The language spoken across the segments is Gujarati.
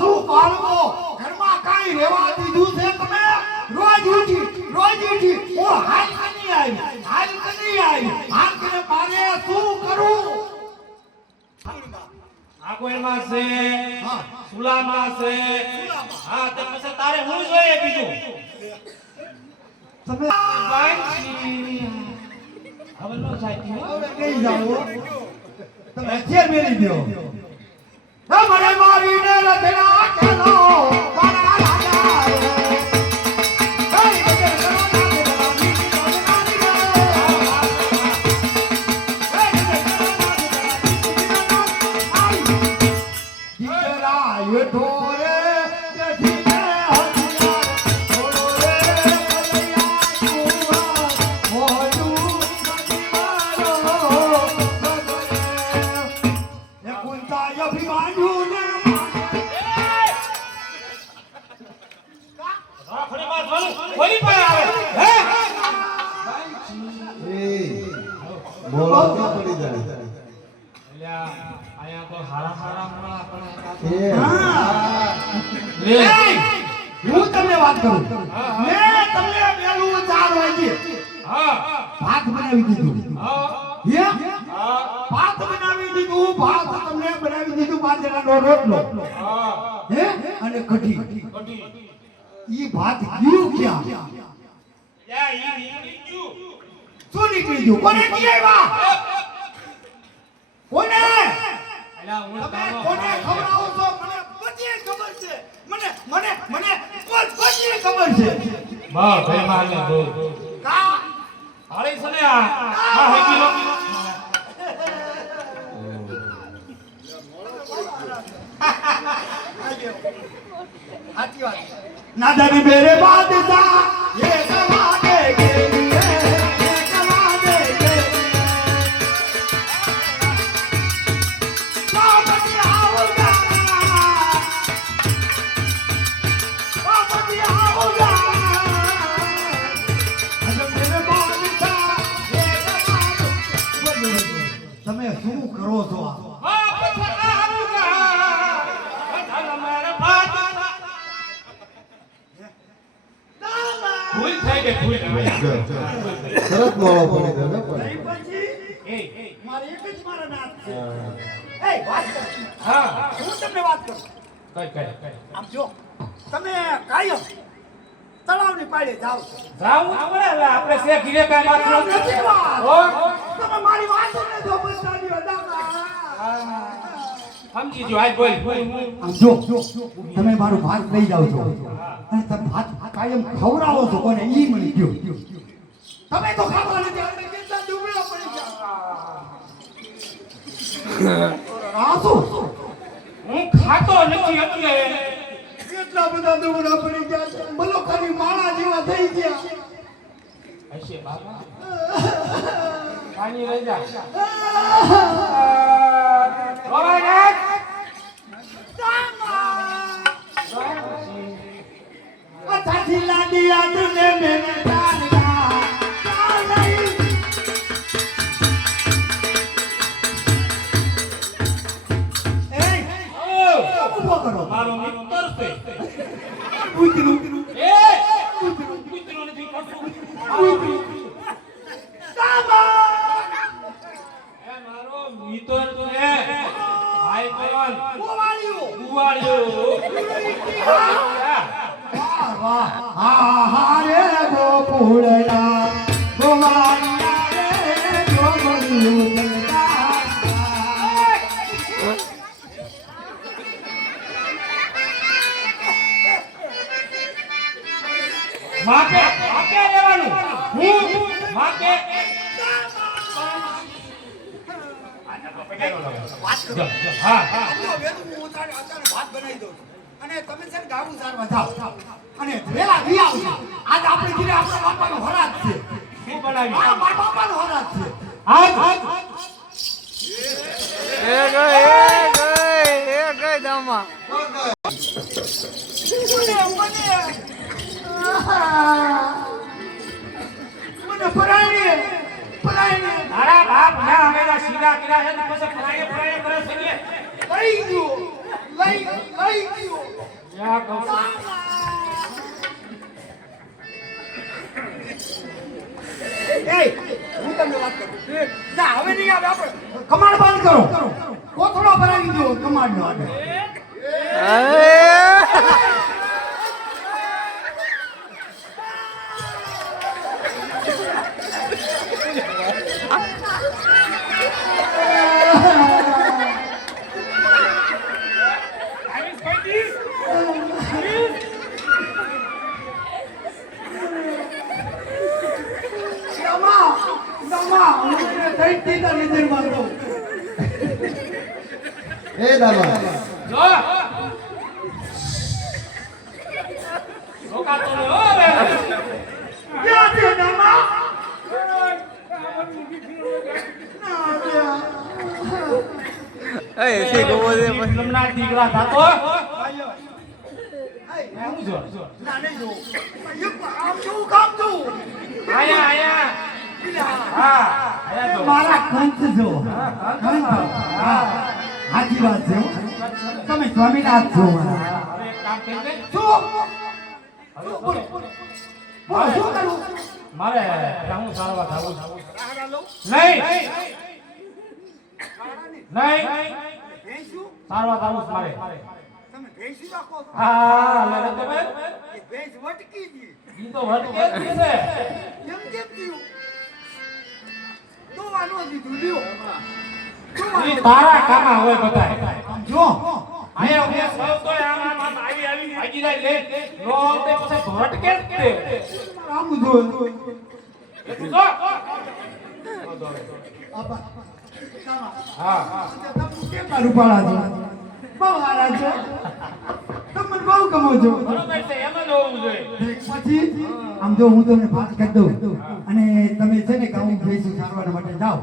શું પાળવો ઘરમાં કાઈ રહેવા દીધું છે તમે રોજ ઉઠી ઓ હાલ કની આવી આંખને મારે શું કરું આ કોઈમાં છે સુલામાં છે હા તો પછી તારે હું જોઈએ બીજું તમે હવે નો સાચી હવે કઈ જાઓ તમે અત્યારે મેલી દો મને મારીને રતના કેલો મારા રાજા હું તમને વાત કરું મેં તમને વેલું 4 વાગે ભાત બનાવી દીધું ભાત બનાવી દીધું બાજરાનો રોટલો હે અને કઢી ઈ ભાત ગયું ક્યાં શું નીકળી ગયું કોને દીયા કોને કોને ખવડાવો છો મને બધી ખબર છે મને બધી ખબર છે બા ભાઈ મારને બો કા હાળી છે ને આ હેકી લો સાચી વાત નાદાની મેરે બાદશાહ ये कमाने के लिए ये कमाने के बाबती आओगा अजब मेरे बादशाह ये कमाने તમે શું કરો છો ભૂલ થઈ ગઈ ભૂલ સરસ બોલો પડી ગયો નહીં પછી મારે એક જ મારા નાથ છે વાત કર હા હું તમને વાત કરું કઈ આમ જો તમે કાયમ તળાવની પાડે જાવ છો જાવ આપણે આપણે સે ઘીરે કાઈ માત્ર નથી વાત ઓ તમે મારી વાત ન જો બસાડી અદાકા સમજી જો આજ બોલ આમ જો તમે મારું ભાત લઈ જાવ છો અને તમે ભાત કાયમ ખવડાવો છો કોને ઈ મને કયો તમે તો ખાવા નથી આપણે કેટલા દુબળા પડી ગયા આસો હું ખાતો નથી એટલે કેટલા બધા દુબળા પડી ગયા બોલો ખાલી માળા જેવા થઈ ગયા હશે બાબા પાણી લઈ જા રોવાનાથ અતાથી લાડી આદને મેને તારગા ચાલઈ એ ઉભો કરો મારો મિત્ર છે ઉતરું એ મિત્ર નથી કરતો સામા એ મારો મિત્ર છે ભાઈ કોણ ગોવાળિયો વાહ હા રે ગોપુળના ગોવાળિયા રે ગોમળિયું માકે લેવાનું હું માકે હા હા ભાત બનાવી દઉં અને તમે છે ને ગાવું સારવા જાઓ અને વેલા દી આવજો આજ આપણે ઘરે આપણા બાપાનો હરાજ છે શું બનાવી મારા બાપાનો હરાજ છે આજ ગઈ દામા મને પરાયણે મારા બાપ ના હવેલા સીધા કર્યા છે તો પછી પરાયે કરે છે લઈ ગયો જા કહું છું. એય, હું તમને વાત કરું. ના, હવે નહીં આવે આપણે. કમાડ બંધ કરો. કોથળો ભરાવી દો કમાડનો આડે. દમા, દમા, હું તને દઈ દીધા નજરમાં દઉં. એ દાદા જો રોકાતો નહીં હો બે. ક્યાં છે દમા? ના, ત્યાં. એ સી ગમો દે લમણા દીકરા થાતો એય, હું જો ના, નહીં જોઉં. આમ જોઉં, કામ જોઉં. આયા આયા હા આયા જો મારા કંઠ જો કંઠ. હા, સાચી વાત છે હો. તમે સ્વામીનાથ છો મારા. હવે એક કામ કરી દે. શું? શું? બોલો, બોલો. બોલો, શું કરું? મારે હું સારવા જાવું છું. નહીં નહીં ભેંસું? સારવા જાવું છે મારે. તમે ભેંસું રાખો છો? હા લે તમે એ ભેંસ વટકી ગઈ. ઈ તો વટકે જ છે. એમ કેમ થયું? દોવા નો દીધું, લ્યો. ઈ તારા કામા હોય બધાય. આમ જો. આયા હું સૌ તોય આમ આવી ભાગી જાય લે નો તે પછી ભટકે જ તે. આમ જો. એ તું જો આપા. તામા. હા હા તમે કેમ મારું પાડા છો? બહુ હારા છો. તમે બહુ કમો છો. બરોબર છે એમ જ હોવું જોઈએ. પછી આમ જો હું તમને વાત કરી દઉં અને તમે છે ને કે હું ભેંસું સારવાર માટે જાઓ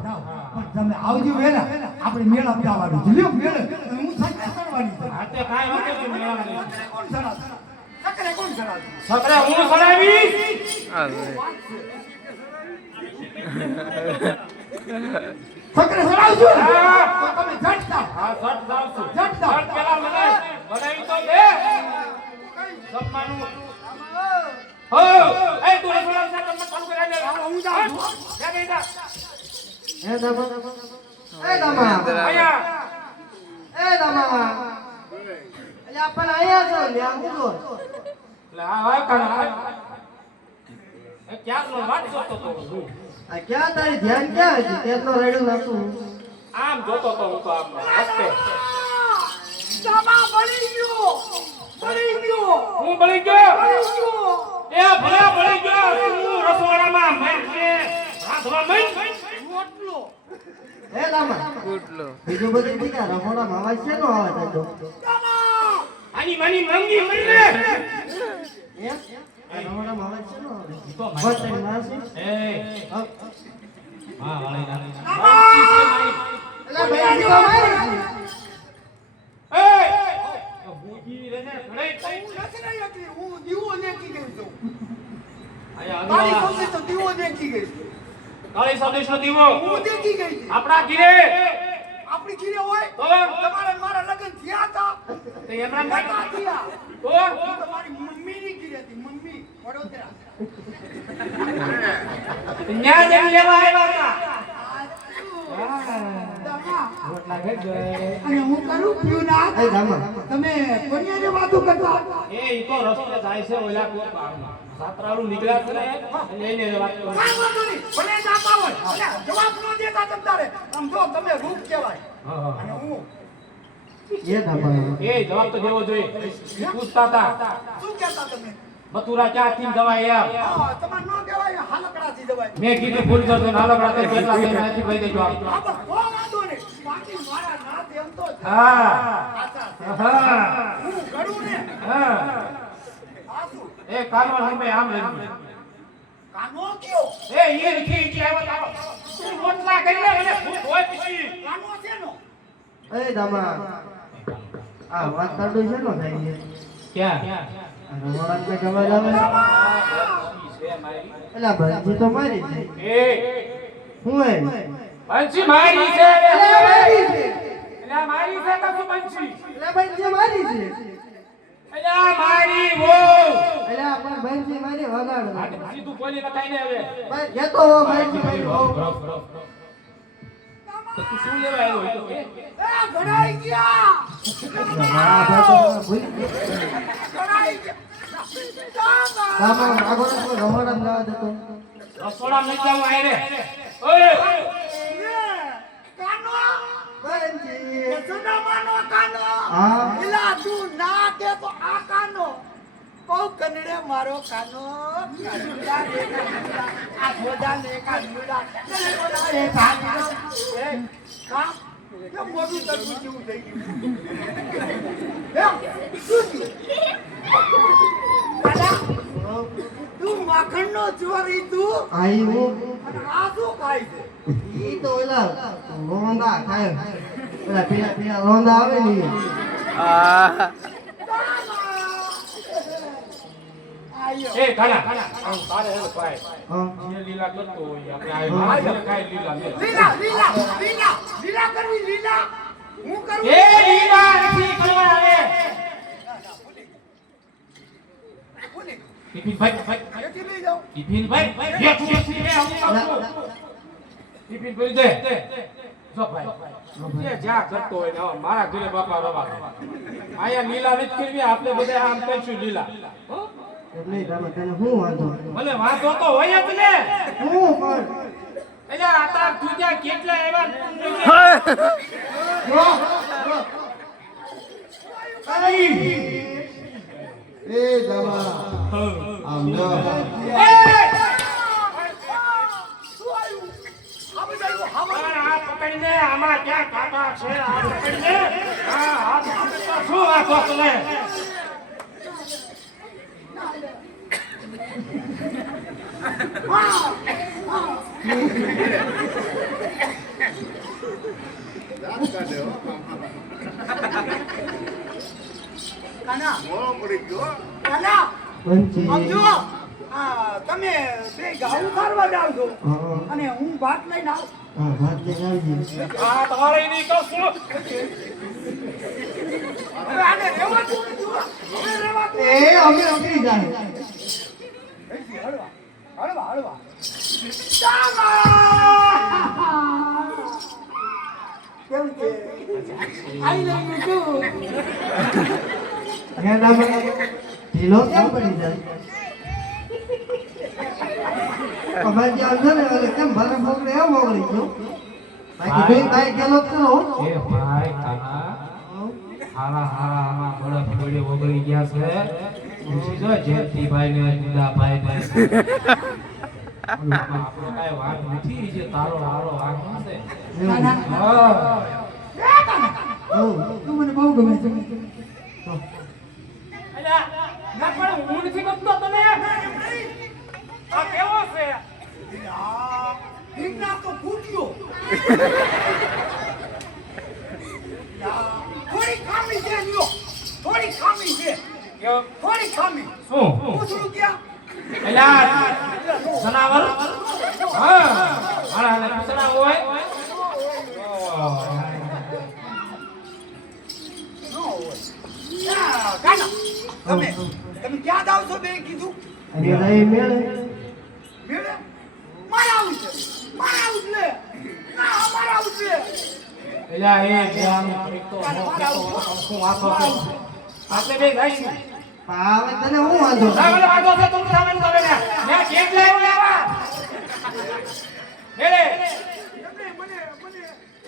પણ તમે આવજો વહેલા આપણે મેળા પડાવવાનું છે લ્યો મેળે હું સકરે કરવાની છે આ તે કાંઈ વાતે નહીં મેળામાં નહીં. કોણ સરાવે? સકરે કોણ સરાવે? સકરે હું સડાવીશ. સકરે સરાવજો ને? હા. તો તમે જટ થાવ. હા સટ જાવ છું. જટ થાવ. સટ પેલા બનાવી તો દે જમવાનું. હો એ તું રસોડા સાથે તમને કામ કરાવી દે. હું જાઉં છું. જા બે જા. એ દામા એ દામા આયા એ દામા એટલે આપણ આયા છો ને આમ કીધો લે આ હોય કાના એ ક્યાંનો વાત જોતો તો હું આ ક્યાં તારી ધ્યાન ક્યાં હતી કેટલો રેડું નાખું આમ જોતો તો હું તો આમ હસતે. દમા બળી ગયો. બળી ગયો. હું બળી ગયો. બળી ગયો. એ ભલે બળી ગયો. તું રસોડામાં મેં કે હાથમાં મેં રોટલો. એ દામા ગુટલો બીજું બધું ઠીક છે રમોડા અવાજ છે નો આવે તાજો દમા. આની માની મંગી મળી લે. એમ આ રમોડા અવાજ છે નો આવે તો બસ તારી માસી એ હા વાળી નાની એટલે ભાઈ આ મારી એ બુજી રેને ઘરે હું નથી રહી હતી. હું દીવો દેખી ગઈ છું. આયા કાળી આગળ સબ્જી તો દીવો દેખી ગઈ છું. કાળી સંદેશનો દીવો હું દેખી ગઈ હતી. આપણા ઘીરે આપણી ઘીરે હોય તો તમારે મારા લગ્ન થયા હતા તે એમના નતા માટે થયા. તો હું તમારી મમ્મીની ઘીરે હતી. મમ્મી વડોદરા. ન્યા જેમ લેવા આવ્યા હતા. દમા. રોટલા ભેજ ગયે. અને હું કરું પીવું ના એ દામા તમે કોની વાતો કરતા એ ઈ તો રસ્તે જાય છે ઓલા સાતરાળું નીકળ્યા છે ને એને વાત કરો. કાંઈ વાંધો નહીં. ભલે જાતા હોય. ભલે જવાબ ન દેતા તમ તારે. આમ જો તમે રૂપ કહેવાય. હા અને હા હું એ દામા એ જવાબ તો દેવો જોઈએ. પૂછતા હતા શું કહેતા તમે? મથુરા ક્યાંથી જવાય એમ હા, તમારે ન કહેવાય હાલકડાથી જવાય. મેં કીધું ભૂલ કરતો નાલકડા તે કેટલા છે નથી ભાઈ દેજો આપ. હા, પણ કોઈ વાંધો નહીં. બાકી મારા નાથ એમ તો હા સાચા છે. હા હું ગળું ને હા આ શું? એ કાનવા હમે આમ લઈ કાનો કયો? એ ઈ રીખી ઈચી આવ્યો તારો તું રોટલા કરી લે અને ભૂખ હોય પછી કાનો છે નો? એ દામા આ વાત કાઢું છે નો થાય છે ક્યાં રમોડા ને ગવા આવે એલા ભંજી તો મારી છે એ હું એ બંસી મારી છે એલા મારી છે એટલે મારી છે તો શું બંસી એલા ભંજી મારી છે અલ્યા મારી વહુ એટલે આપણ બંસી મારી વગાડ સીધું બોલી નખાય ને હવે ભાઈ જતો હો બંસી મારી વહુ. તો તું શું લેવા આવ્યો હોય તો કે? ઘડાઈ ગયા મારા ભાઈ તો ભૂલી ગયા. ઘડાઈ ગયા દામા આગળ તો રમણ જ ના દેતો. રસોડા લઈ જાવ આય રે ઓય કાનો બંસી સુનામાનો કાનો હા એલા તું ના કે તો આ કાનો બહુ કનડે મારો કાનો કાનુડા રે કાનુડા આ ખોદા ને કાનુડા રે કાનુડા એ કા કેમ મોટું તરબૂચ જેવું થઈ ગયું શું કાના તું માખણનો ચોરી તું આયુ અને આ શું ખાય છે ઈ તો ઓલા રોંદા ખાય ઓલા પીલા પીલા રોંદા આવે ને ઈ. એ કાના આમ તારે હવે ભાઈ હા જે લીલા કરતો હોય આપણે આય ખાય લીલા લે લીલા લીલા લીલા લીલા કરવી લીલા હું કરું એ લીલા નથી કરવા આવે બોલી ટિફિન ભાઈ એથી લઈ જાઉં ટિફિન ભાઈ બે તું બેસી રે હું આવું ટિફિન ભરી દે જો ભાઈ જે જા કરતો હોય ને હવે મારા ઘરે બાપા રવા આયા લીલા નથી કરવી આપણે બધા આમ કરશું લીલા હો એટલે દામા તને હું વાંધો ભલે વાંધો તો હોય જ ને હું પણ એટલે આ તાર તું ત્યાં કેટલા એવા એ દામા આમ જો શું આવ્યું હવે જાયું હવે આ પકડીને આમાં ક્યાં કાંટા છે આ પકડીને હા હાથ પકડતો શું આ કોકલે કાના કાના બંસી સમજો તમે બે ગાઉ કરવા જાવ છો હા અને હું ભાત લઈને આવું હા ભાત લઈને આવજે આ તમારે નહીં કહું છું હવે આને રહેવા દો ને જુઓ. હવે રહેવા દો. એ અમે ઉતરી જાય અહીંથી હળવા હળવા હળવા ચાલો! કેમ છે આઈ લવ યુ ટુ હે દામા ઢીલો કેમ પડી જાય અમાર જે અંદર ને ઓલે કેમ ભરે મોકલે એમ મોકલી ગયો બાકી ભાઈ ગેલો જ કરો એ ભાઈ કાના હારા હારા આમાં બળદ બળે ઓગળી ગયા છે પૂછી જો જેતીભાઈ ને દીદાભાઈ ને આપણે કાંઈ વાત નથી જે તારો હારો વાંક છે હા તું મને બહુ ગમે છે અલ્યા ના પણ હું નથી ગમતો તને આ કેવો છે હિંગના તો ફૂટ્યો થોડી ખામી છે લ્યો થોડી ખામી છે કેવો થોડી ખામી શું પૂછડું ક્યાં અલ્યા જનાવર હા મારા હાલે પૂછડા હોય કાના તમે ક્યાં જાવ છો બે કીધું અને રહી મેળે મેળે મારા આવું છે મારા આવું છે ના મારા આવું છે અલ્યા એ જ્ઞાન તો હું વાતો છું આપણે બે ભાઈ હવે તને હું વાંધો સામે વાતો છે તું સામે તમે ને મેં કેક લાવ્યો લેવા મેરે મને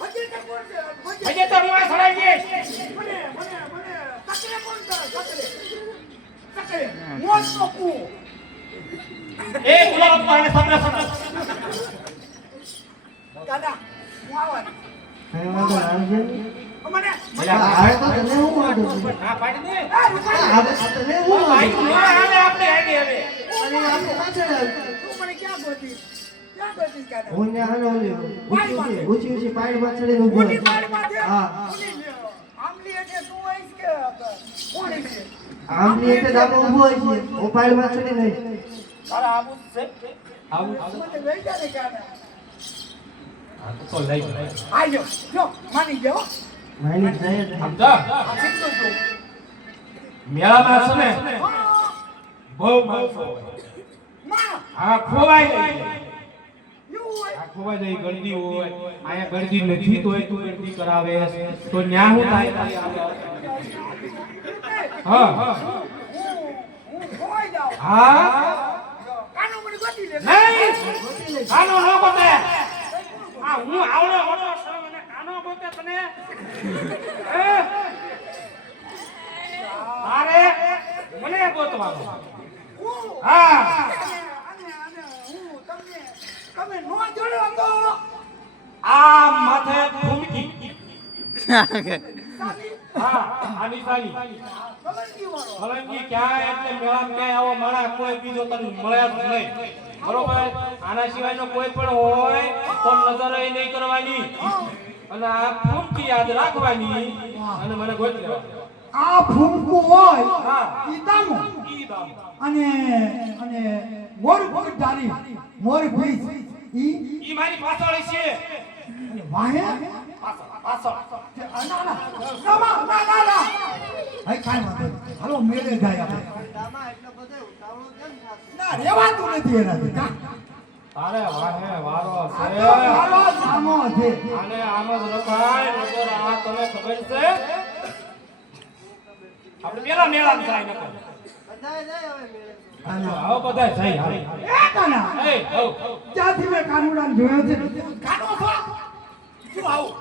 હજી તો કોણ છે હજે તો મોય સડાઈ ગઈ મને તકરે કોણ કરે તકરે મોત નો કુ એ ગુલાબ પાને સામે સામે દાદા હું આવવાનું કઈ વાંધો આવજે મને હવે તો તને હું વાંધો ના પાડી દે હવે તને હું ભાઈ વાંધો તું આને આપણે આગે હવે અને આપણે પાછળ આવી તું મને ક્યાં ગોતી કાના હું ને હાલો ઊંચી ઊંચી પાડીમાં ચડીને ઊભો મોટી પાડીમાં છે હા આમલી એટલે તું આઈસ કે કોણ છે આમની એટલે દાબો ઊભો હોય છે હું પાડીમાં ચડીને આવીશ. તારા આબુ છે આબુ મને લઈ જા ને કાના આ તો લઈ આજો જો માની ગયો મારી જાય સમજા આ કેટલો જો મેળામાં છે ને હા, બહુ માણસો હોય. માં, હા ખોવાઈ જાય એવું હોય. આ ખોવાઈ જાય ગળદી હોય અહીંયા ગળદી નથી તોય તું ગળદી કરાવે તો ન્યા હું થાય હા હું ખોવાઈ જાઉં. હા કાનો મને ગોતી લે. નહીં કાનો ન ગોતે આ હું આવડો મોટો છું અને કાનો ગોતે તને અરે મને ગોતવાનો હું હા અને હું તમે નો જોડ્યો તો આ માથે ફૂમકી સાદી હા આ નિશાની કલંકી વાળો. ફલંગી ક્યાંય એટલે મેળામાં ક્યાંય આવો માણસ કોઈ બીજો તને મળે જ નહીં બરોબર આના સિવાયનો કોઈ પણ હોય તો નજર નહીં કરવાની અને આ ફૂમકી યાદ રાખવાની અને મને ગોતી લેવાની આ ફૂંકું હોય હા ઈ દામો ઈ દામ અને અને મોર ધારી મોર ભીસ ઈ ઈ મારી પાછળ છે વાહે પાછળ ના ના હઈ કાઈ વાંધો નહીં. હાલો મેળે જાય આપણે દામા એટલો બધો ઉતાવળો કેમ થાતો? ના રેવાતું નથી એનાથી કા? અરે વાહે વારો આ છે તો મારો દામો છે. આને આમ જ રખાય નજર આ તને ખબર છે આપણે પેલા મેળામાં જાય નકર બધાય જાય હવે મેળે. આવો બધા જાય હાલ એ કાના એ હો ત્યાંથી મેં કાનુડાને જોયો છે કાનો છો શું આવું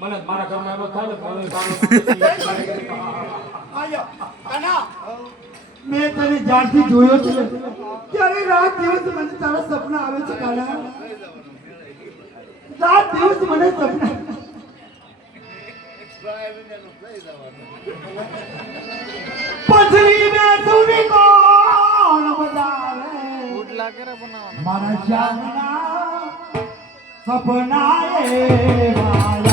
મને મારા ઘરમાં એમ થાય ને મને આયો કાના મેં તને જ્યારથી જોયો છે ત્યારે રાત દિવસ મને તારા સપના આવે છે કાના રાત દિવસ મને સપના પથરી में तूने कौन बजावे ઉડલા કરે બનાવવાના. મારા શ્યામના સપના એ વાયા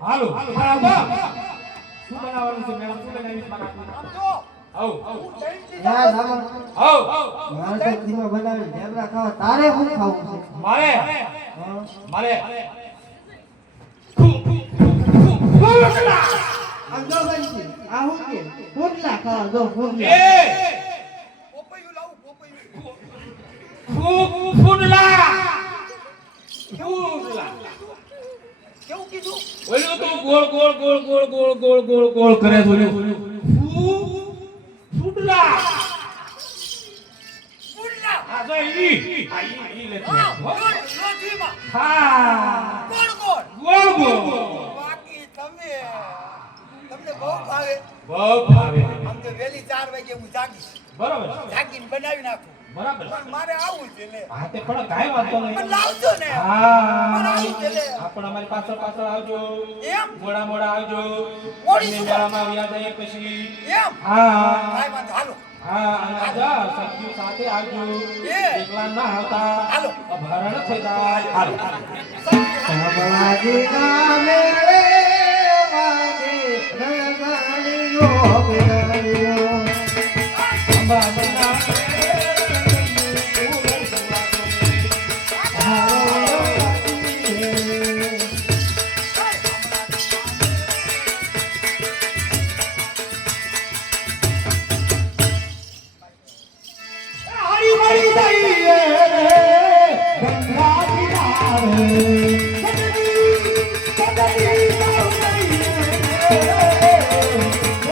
હાલો બરાબર શું બનાવવાનું છે મેડમ શું બનાવીશ મારા આવ યા દામા આવ મારે તો ધીમા બનાવી ઢેબરા ખાવા તારે શું ખાવું છે? મારે હા. મારે આમ જો બનશે. આ શું કે? ફૂટલા ખાવા જો ફૂટલા. એ ફૂડલા કેવું કીધું ઓલું તો ગોળ ગોળ ગોળ ગોળ ગોળ ગોળ ગોળ ગોળ કરે છે ઓલું ફૂડલા ફૂલના આ જો ઈ લે હા રોજીમાં હા ગોળ ગોળ ગોળ ગોળ બાકી તમને બહુ ભાવે બહુ ભાવે આમ તો વેલી 4 વાગે હું જાગીશ બરાબર જાગીને બનાવી નાખું બરાબર પણ મારે આવું છે લે હા તે પણ કાઈ વાંધો પણ નહીં લાવજો ને પણ હા આવું છે લે આપણ અમારી પાછળ પાછળ આવજો એમ મોડા મોડા આવજો મોડી અને શું? મેળામાં આવ્યા જાય પછી એમ હા કાઈ વાંધો હાલો હા અને આજા સખીઓ સાથે આવજો એ. એકલા ના આવતા હાલો. અભરણ થઈ જાય હાલો કમળાજીના મેળે વાગે રણગાડીઓ મેળાયો. અંબાજીના મળી જઈએ રે ગંગા કિનારે